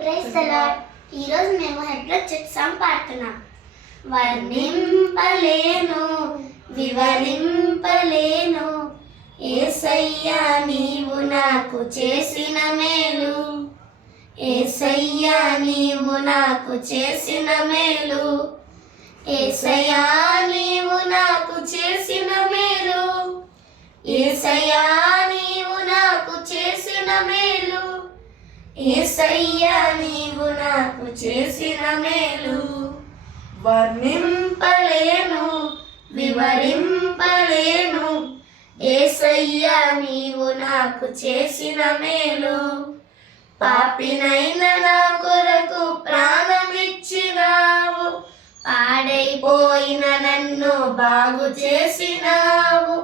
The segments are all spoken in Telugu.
Praise the lord. ఈరోజు మేము హెబ్రోన్ చర్చ్ సాంగ్ పాడుతున్నాం. వర్ణింపలేను వివరింపలేను యేసయ్యా నీవు నాకు చేసిన మేలు, యేసయ్యా నీవు నాకు చేసిన మేలు, యేసయ్యా నీవు నాకు చేసిన మేలు, యేసయ్యా నీవు నాకు చేసిన మేలు, యేసయ్యా నీవు నాకు చేసిన మేలు. వర్ణింపలేను వివరింపలేను యేసయ్యా నీవు నాకు చేసిన మేలు. పాపినైన నా కొరకు ప్రాణమిచ్చినావు, పాడైపోయిన నన్ను బాగు చేసినావు.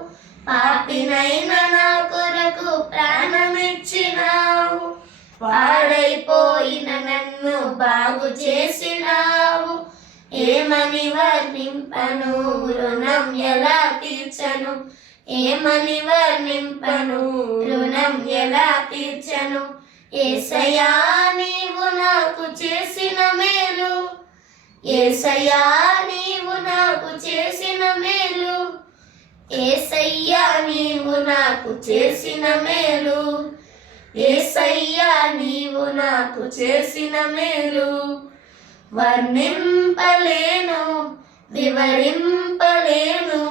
పాపినైన నా కొరకు ప్రాణమిచ్చినావు, పాడైపోయిన నన్ను బాగు చేసినావు. ఏమని వర్ణింపను రుణం ఎలా తీర్చను, ఏమని వర్ణింపను రుణం ఎలా తీర్చను. యేసయ్యా నీవు నాకు చేసిన మేలు, యేసయ్యా నీవు నాకు చేసిన మేలు, యేసయ్యా నీవు నాకు చేసిన మేలు, యేసయ్యా నీవు నాకు చేసిన మేలు. వర్ణింపలేను వివరింపలేను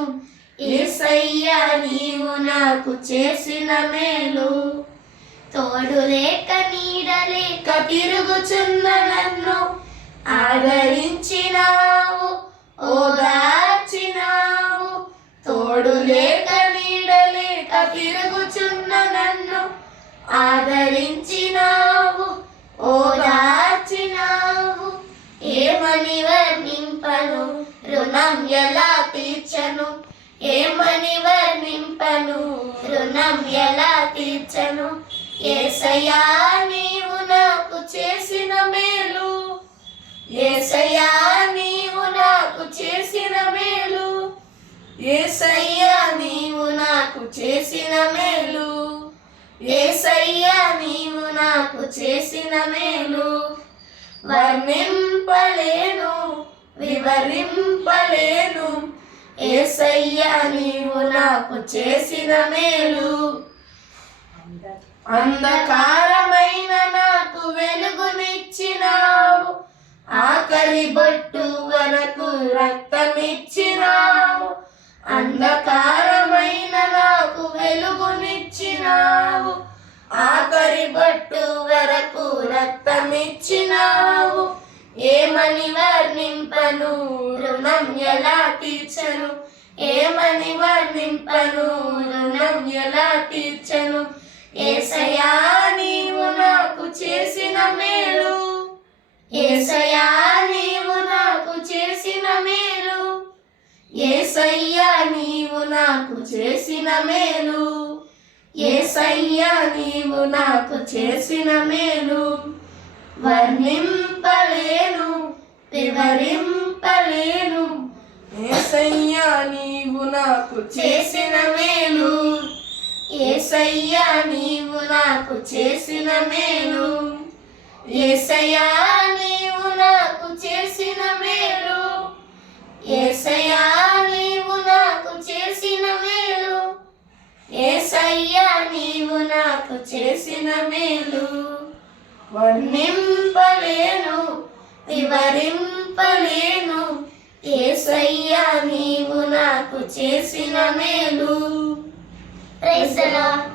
యేసయ్యా నీవు నాకు చేసిన మేలు. తోడు లేక నీడ లేక తిరుగుచున్న నన్ను ఆదరించినావు, ఓదార్చినావు. తోడు లేక నీడ లేక తిరుగుచున్న నన్ను ఆదరించినావు, ఓదార్చినావు. ఏమని వర్ణింపను రుణం ఎలా తీర్చను, ఏమని వర్ణింపను రుణం ఎలా తీర్చను. యేసయ్యా నీవు నాకు చేసిన మేలు, యేసయ్యా నీవు నాకు చేసిన మేలు, యేసయ్యా నీవు నాకు చేసిన మేలు, యేసయ్యా నీవు నాకు చేసిన మేలు. వర్ణింపలేను వివరింపలేను యేసయ్యా నీవు నాకు చేసిన మేలు. అంధకారమైన నాకు వెలుగునిచ్చినావు, ఆఖరి బొట్టు వరకు రక్తమిచ్చినావు. అంధకారమైన నాకు వెలుగునిచ్చినావు, ఆఖరి బొట్టు వరకు రక్తమిచ్చినావు. ఏమని వర్ణింపను రుణం ఎలా తీర్చను, ఏమని వర్ణింపను రుణం ఎలా తీర్చను. యేసయ్యా నీవు నాకు చేసిన మేలు, యేసయ్యా నీవు నాకు చేసిన మేలు, యేసయ్యా నీవు నాకు చేసిన మేలు, యేసయ్యా నీవు నాకు చేసిన మేలు. వర్ణింపలేను వివరింపలేను యేసయ్యా నీవు నాకు చేసిన మేలు, యేసయ్యా నీవు నాకు చేసిన మేలు, యేసయ్యా నీవు నాకు చేసిన మేలు, యేసయ్యా నీవు నాకు చేసిన మేలు, యేసయ్యా నీవు నాకు చేసిన మేలు. వర్ణింపలేను వివరింపలేను యేసయ్యా నీవు నాకు చేసిన మేలు. Praise the lord.